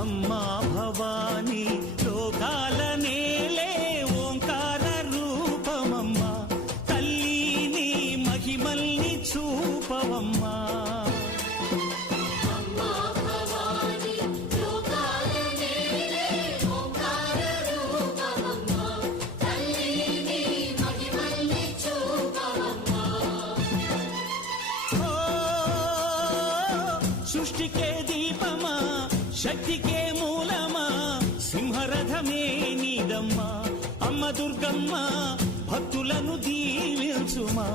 అమ్మా భవానీ లోకాల నేలే ఓంకార రూపమమ్మా తల్లి మహిమల్ని చూపవమ్మా సృష్టికే దీపమా శక్తికే మూలమా సింహరథమే నీదమ్మా అమ్మ దుర్గమ్మ భక్తులను దీవించుమా